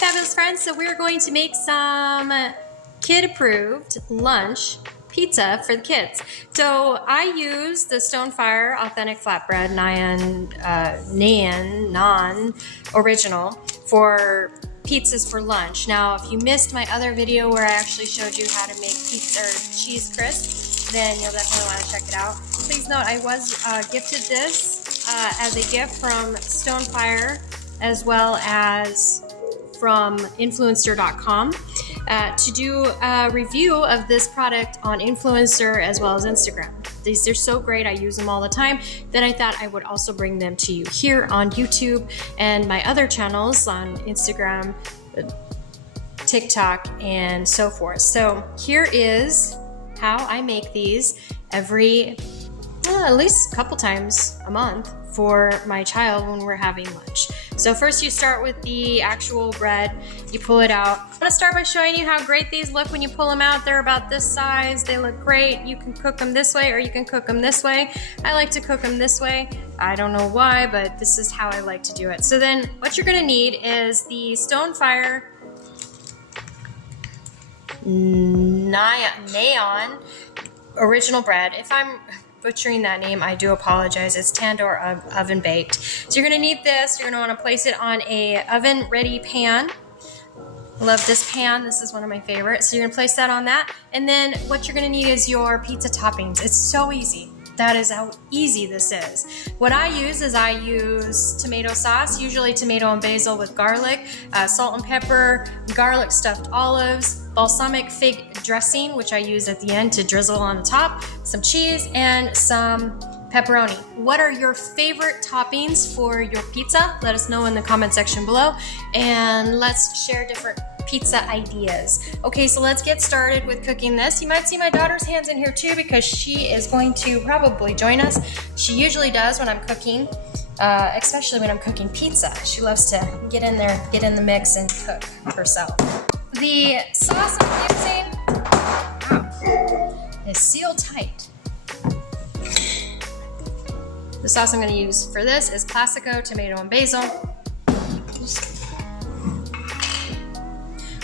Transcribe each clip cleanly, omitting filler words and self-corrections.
fabulous friends, so we're going to make some kid-approved lunch pizza for the kids. So I use the Stonefire Authentic Flatbread naan original for pizzas for lunch. Now, if you missed my other video where I actually showed you how to make pizza or cheese crisp, then you'll definitely want to check it out. Please note, I was gifted this as a gift from Stonefire, as well as from influencer.com to do a review of this product on Influencer as well as Instagram. These are so great. I use them all the time. Then I thought I would also bring them to you here on YouTube and my other channels on Instagram, TikTok, and so forth. So here is how I make these every, at least a couple times a month for my child when we're having lunch. So first you start with the actual bread, you pull it out. I'm gonna start by showing you how great these look when you pull them out. They're about this size, they look great. You can cook them this way or you can cook them this way. I like to cook them this way. I don't know why, but this is how I like to do it. So then what you're gonna need is the Stonefire naan original bread. If I'm butchering that name, I do apologize. It's tandoor oven baked. So you're gonna need this. You're gonna wanna place it on a oven ready pan. Love this pan. This is one of my favorites. So you're gonna place that on that. And then what you're gonna need is your pizza toppings. It's so easy. That is how easy this is. What I use is I use tomato sauce, usually tomato and basil with garlic, salt and pepper, garlic stuffed olives, balsamic fig dressing, which I use at the end to drizzle on the top, some cheese, and some pepperoni. What are your favorite toppings for your pizza? Let us know in the comment section below, and let's share different pizza ideas. Okay, so let's get started with cooking this. You might see my daughter's hands in here too because she is going to probably join us. She usually does when I'm cooking, especially when I'm cooking pizza. She loves to get in there, get in the mix and cook herself. The sauce I'm using is sealed tight. The sauce I'm going to use for this is Classico tomato and basil.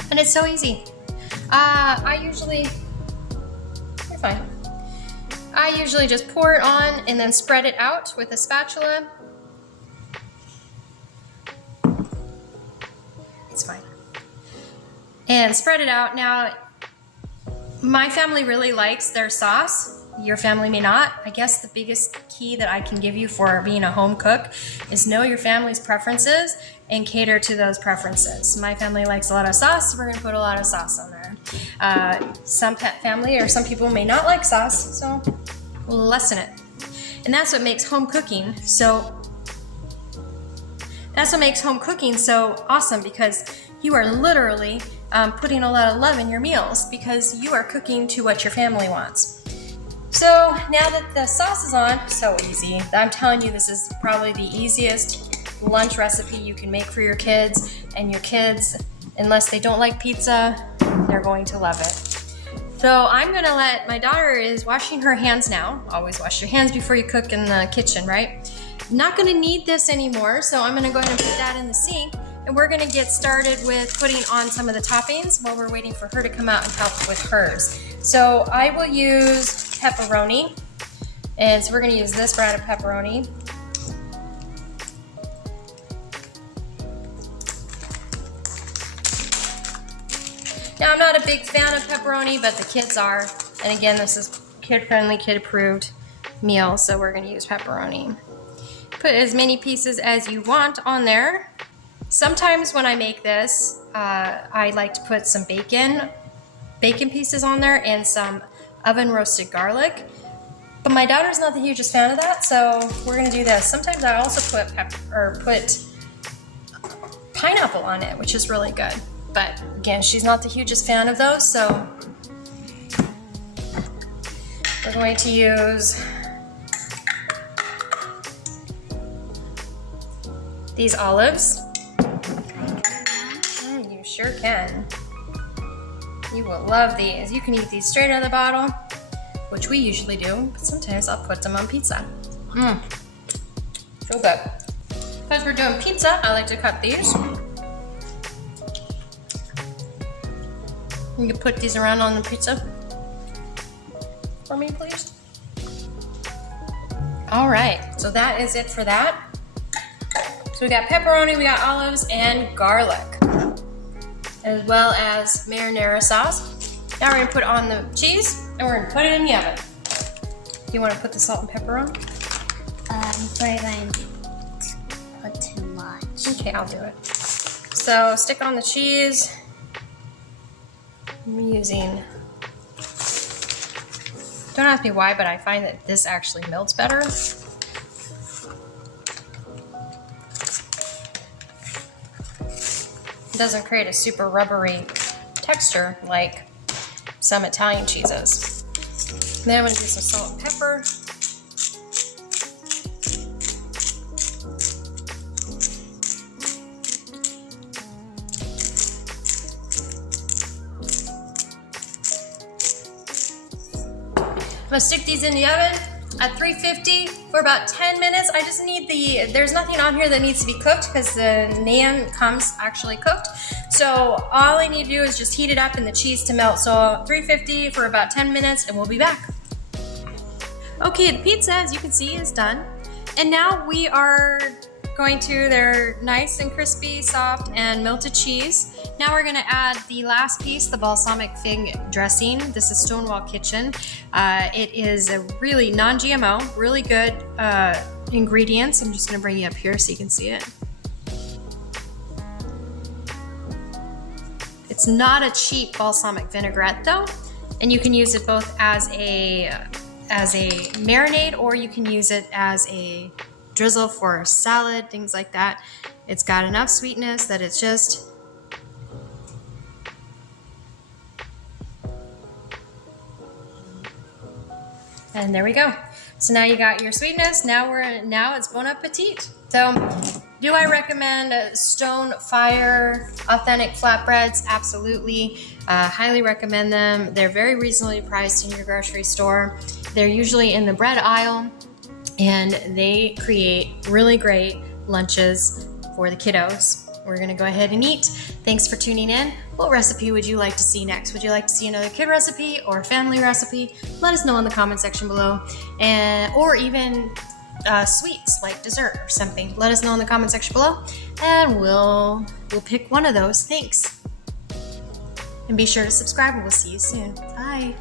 And it's so easy. You're fine. I usually just pour it on and then spread it out with a spatula. It's fine. And spread it out. Now, my family really likes their sauce. Your family may not. I guess the biggest key that I can give you for being a home cook is know your family's preferences and cater to those preferences. My family likes a lot of sauce, so we're gonna put a lot of sauce on there. Some family or some people may not like sauce, so we'll lessen it. And that's what makes home cooking so awesome, because you are literally putting a lot of love in your meals because you are cooking to what your family wants. So now that the sauce is on, so easy. I'm telling you, this is probably the easiest lunch recipe you can make for your kids, and your kids, unless they don't like pizza, they're going to love it. So I'm gonna my daughter is washing her hands now. Always wash your hands before you cook in the kitchen, right? Not gonna need this anymore, so I'm gonna go ahead and put that in the sink, and we're gonna get started with putting on some of the toppings while we're waiting for her to come out and help with hers. So I will use pepperoni, and so we're gonna use this brand of pepperoni. Now, I'm not a big fan of pepperoni, but the kids are. And again, this is kid-friendly, kid-approved meal, so we're gonna use pepperoni. Put as many pieces as you want on there. Sometimes when I make this, I like to put some bacon pieces on there and some oven roasted garlic. But my daughter's not the hugest fan of that, so we're gonna do this. Sometimes I also put put pineapple on it, which is really good. But again, she's not the hugest fan of those, so we're going to use these olives. You sure can. You will love these. You can eat these straight out of the bottle, which we usually do, but sometimes I'll put them on pizza. So good. Because we're doing pizza, I like to cut these You can put these around on the pizza for me, please. All right, so that is it for that. So we got pepperoni, we got olives, and garlic, as well as marinara sauce. Now we're gonna put on the cheese, and we're gonna put it in the oven. Do you wanna put the salt and pepper on? We're going to put too much. Okay, I'll do it. So stick on the cheese. I'm using, don't ask me why, but I find that this actually melts better. It doesn't create a super rubbery texture like some Italian cheeses. Then I'm gonna do some salt and pepper. I'm gonna stick these in the oven at 350 for about 10 minutes. I just need there's nothing on here that needs to be cooked because the naan comes actually cooked. So all I need to do is just heat it up and the cheese to melt. So 350 for about 10 minutes and we'll be back. Okay, the pizza, as you can see, is done. And now we are going to, they're nice and crispy, soft, and melted cheese. Now we're gonna add the last piece, the balsamic fig dressing. This is Stonewall Kitchen. It is a really non-GMO, really good ingredients. I'm just gonna bring you up here so you can see it. It's not a cheap balsamic vinaigrette though, and you can use it both as a marinade, or you can use it as a drizzle for salad, things like that. It's got enough sweetness that it's just and there we go. So now you got your sweetness. Now it's bon appetit. So do I recommend Stone Fire authentic flatbreads? Absolutely. Highly recommend them. They're very reasonably priced in your grocery store. They're usually in the bread aisle, and they create really great lunches for the kiddos. We're gonna go ahead and eat. Thanks for tuning in. What recipe would you like to see next? Would you like to see another kid recipe or family recipe? Let us know in the comment section below. Or even sweets like dessert or something. Let us know in the comment section below, and we'll pick one of those. Thanks. And be sure to subscribe, and we'll see you soon. Bye.